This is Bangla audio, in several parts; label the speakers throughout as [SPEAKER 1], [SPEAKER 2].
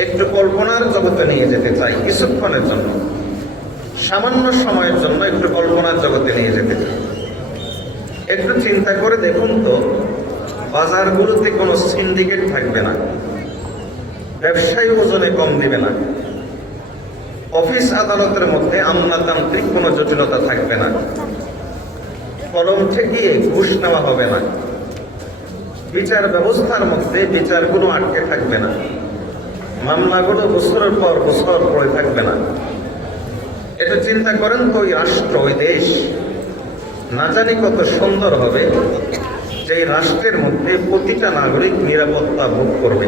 [SPEAKER 1] একটু কল্পনার জগতে নিয়ে যেতে চাই, কিছুক্ষণের জন্য। সামান্য সময়ের জন্য একটু কল্পনার জগতে নিয়ে যেতে চাই। একটু চিন্তা করে দেখুন তো, বাজারগুলোতে কোনো সিন্ডিকেট থাকবে না। ব্যবসায়ী ওজনে কম দিবে না। অফিস আদালতের মধ্যে আমলাতান্ত্রিক কোনো জটিলতা থাকবে না। কলম ঠেকিয়ে ঘুষ নেওয়া হবে না। বিচার ব্যবস্থার মধ্যে বিচারগুলো আটকে থাকবে না। মামলাগুলো বছরের পর বছর পড়ে থাকবে না। এটা চিন্তা করেন তো ওই রাষ্ট্র, ওই দেশ। না জানি কত সুন্দর হবে যে রাষ্ট্রের মধ্যে প্রতিটা নাগরিক নিরাপত্তা ভোগ করবে।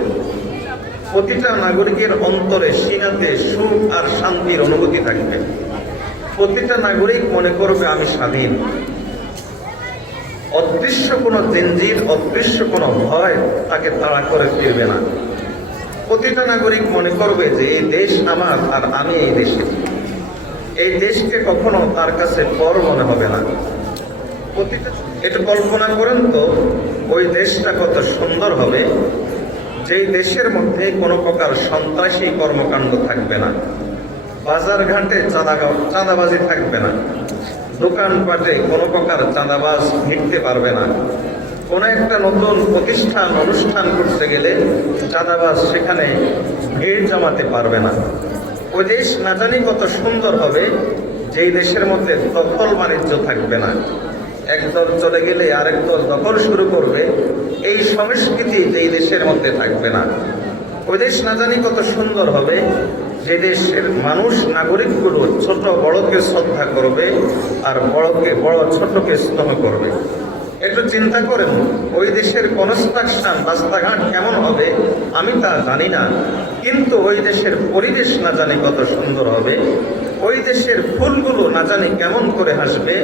[SPEAKER 1] প্রতিটা নাগরিকের অন্তরে সিনাতে সুখ আর শান্তির অনুভূতি থাকবে। প্রতিটা নাগরিক মনে করবে, আমি স্বাধীন। অদৃশ্য কোনো জেঞ্জির অদৃশ্য কোনো ভয় তাকে তাড়া করে ফিরবে না। প্রতিটা নাগরিক মনে করবে যে এই দেশ আমার আর আমি এই দেশে এই দেশকে কখনো তার কাছে পর মনে হবে না। একটু কল্পনা করেন তো, ওই দেশটা কত সুন্দর হবে, যেই দেশের মধ্যে কোনো প্রকার সন্ত্রাসী কর্মকাণ্ড থাকবে না। বাজার ঘাটে চাঁদা চাঁদাবাজি থাকবে না। দোকানপাটে কোনো প্রকার চাঁদাবাজ ভিড়তে পারবে না। কোনো একটা নতুন প্রতিষ্ঠান, অনুষ্ঠান করতে গেলে চাঁদাবাজ সেখানে ভিড় জমাতে পারবে না। ওই দেশ না জানি কত সুন্দর হবে, যেই দেশের মধ্যে দখল বাণিজ্য থাকবে না। একদল চলে গেলে আরেক দল দখল শুরু করবে, এই সংস্কৃতি যেই দেশের মধ্যে থাকবে না। ওই দেশ না জানি কত সুন্দর হবে, যে দেশের মানুষ নাগরিকগুলো ছোট বড়কে শ্রদ্ধা করবে আর বড়কে বড় ছোটকে স্নেহ করবে। একটু চিন্তা করেন, ওই দেশের কনস্ট্রাকশন রাস্তাঘাট কেমন হবে? আমি তা জানি না। কিন্তু ওই দেশের পরিবেশ না জানি কত সুন্দর হবে। ওই দেশের ফুলগুলো না জানি কেমন করে হাসবে।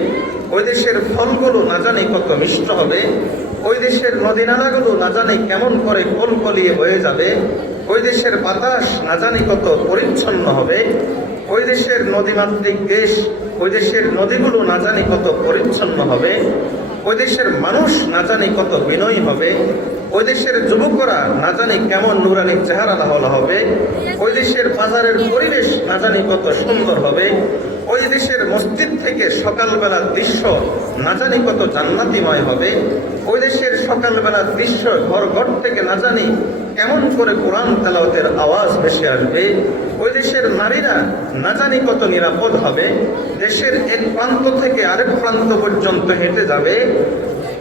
[SPEAKER 1] ওই দেশের ফলগুলো না জানি কত মিষ্ট হবে। ওই দেশের নদী নালাগুলো না জানি কেমন করে কলকলিয়ে হয়ে যাবে। ওই দেশের বাতাস না জানি কত পরিচ্ছন্ন হবে। ওই দেশের নদীমাতৃক দেশ, ওই দেশের নদীগুলো না জানি কত পরিচ্ছন্ন হবে। ওই দেশের মানুষ না জানি কত বিনয়ী হবে। ওই দেশের যুবকরা না জানি কেমন নুরানি চেহারা লাহলা হবে, ওই দেশের বাজারের পরিবেশ না জানি কত সুন্দর হবে, ওই দেশের মসজিদ থেকে সকালবেলার দৃশ্য না জানি কত জান্নাতিময় হবে, ওই দেশের সকালবেলার দৃশ্য ঘর ঘর থেকে না জানি কেমন করে কোরআন তেলাওয়াতের আওয়াজ ভেসে আসবে, ওই দেশের নারীরা না জানি কত নিরাপদ হবে, দেশের এক প্রান্ত থেকে আরেক প্রান্ত পর্যন্ত হেঁটে যাবে,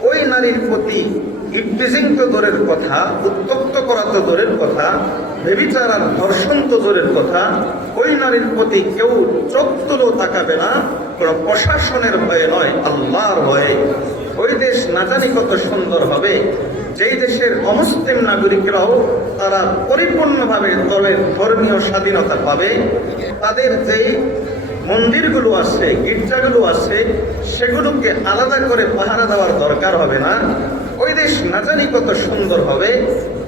[SPEAKER 1] ওই নারীর প্রতি ইফটিজিং তো দূরের কথা, উত্তপ্ত করা তো দূরের কথা বেবিচার আর ধর্ষণ তো দূরের কথা, ওই নারীর প্রতি কেউ চোখ তুলেও তাকাবে না, কোনো প্রশাসনের ভয়ে নয়, আল্লাহর ভয়ে। ওই দেশ না জানি কত সুন্দর হবে। যেই দেশের অমুসলিম নাগরিকরাও তারা পরিপূর্ণভাবে দলের ধর্মীয় স্বাধীনতা পাবে, তাদের যেই মন্দিরগুলো আছে, গির্জাগুলো আছে, সেগুলোকে আলাদা করে পাহারা দেওয়ার দরকার হবে না। ওই দেশ না জানি কত সুন্দর হবে,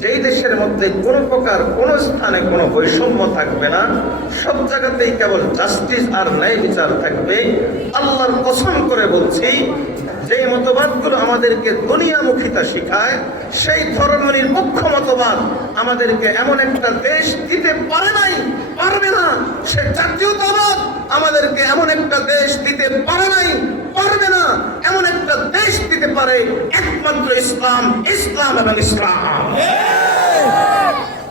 [SPEAKER 1] যেই দেশের মধ্যে কোনো প্রকার কোনো স্থানে কোনো বৈষম্য থাকবে না, সব জায়গাতেই কেবল জাস্টিস আর ন্যায় বিচার থাকবে। আল্লাহর কসম করে বলছি যেই মতবাদগুলো আমাদেরকে দুনিয়ামুখিতা শেখায়, সেই ধরনের নিরপেক্ষ মতবাদ আমাদেরকে এমন একটা দেশ দিতে পারে নাই পারবে না সে জাতীয়তাবাদ আমাদেরকে এমন একটা দেশ দিতে পারে নাই পারবে না এমন একটা দেশ দিতে পারে একমাত্র ইসলাম ইসলাম এবং ইসলাম।